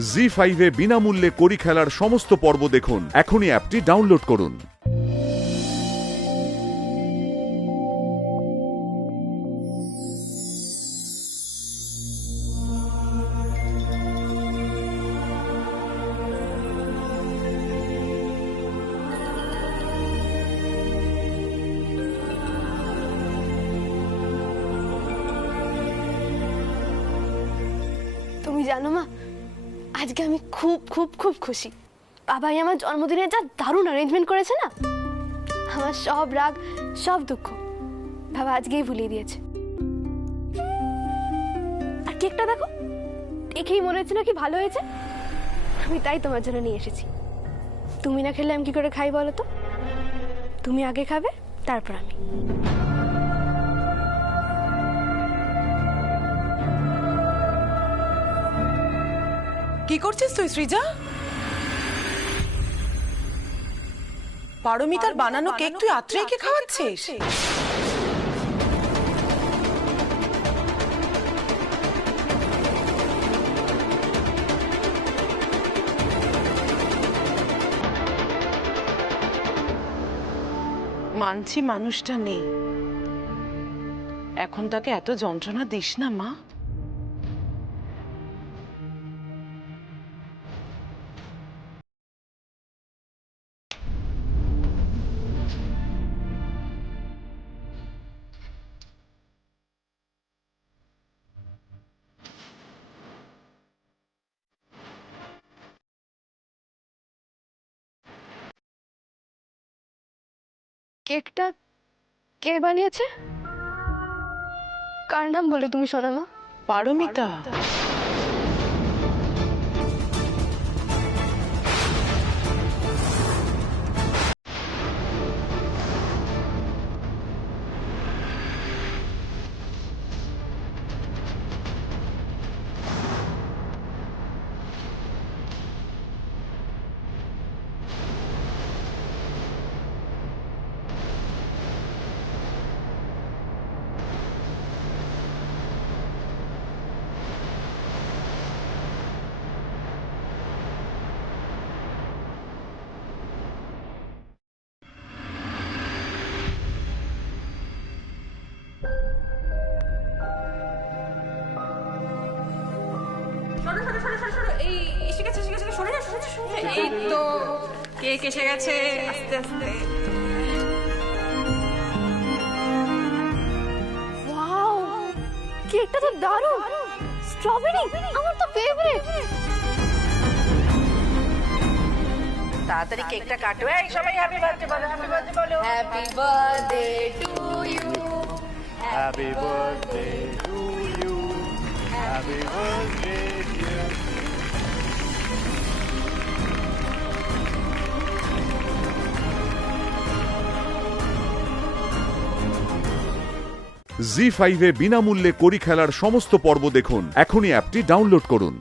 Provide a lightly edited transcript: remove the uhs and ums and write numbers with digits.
জি5 এ বিনামূল্যে কড়ি খেলার সমস্ত পর্ব দেখুন। এখনই অ্যাপটি ডাউনলোড করুন। তুমি জানো মা, আজকে আমি খুব খুব খুব খুশি। বাবাই আমার জন্মদিনে যা দারুণ অ্যারেঞ্জমেন্ট করেছে না, আমার সব রাগ সব দুঃখ বাবা আজকেই ভুলিয়ে দিয়েছে। আর কেকটা দেখো, দেখেই মনে হচ্ছে না কি ভালো হয়েছে। আমি তাই তোমার জন্য নিয়ে এসেছি। তুমি না খেলে আমি কি করে খাই বলো তো? তুমি আগে খাবে, তারপর আমি। কি করছিস তুই সৃজা? পারমিতার বানানো কেক তুই আত্রেয়কে খাওয়াচ্ছিস? মানছি মানুষটা নেই, এখন তাকে এত যন্ত্রণা দিস না মা। কেকটা কে বানিয়েছে? কার নাম বলে তুমি শোনা মা? পারমিতা। এই তো কেক এসে গেছে আস্তে আস্তে। ওয়াও, কেকটা তো দারুণ। স্ট্রবেরি আমার তো ফেভারিট। তাড়াতাড়ি কেকটা কাটো। এই সবাই হ্যাপি বার্থডে বলো, হ্যাপি বার্থডে বলো। Happy birthday to you. Happy birthday to you. Happy birthday, dear. ZEE5 এ বিনামূল্যে কড়ি খেলার সমস্ত পর্ব দেখুন। এখনই অ্যাপটি ডাউনলোড করুন।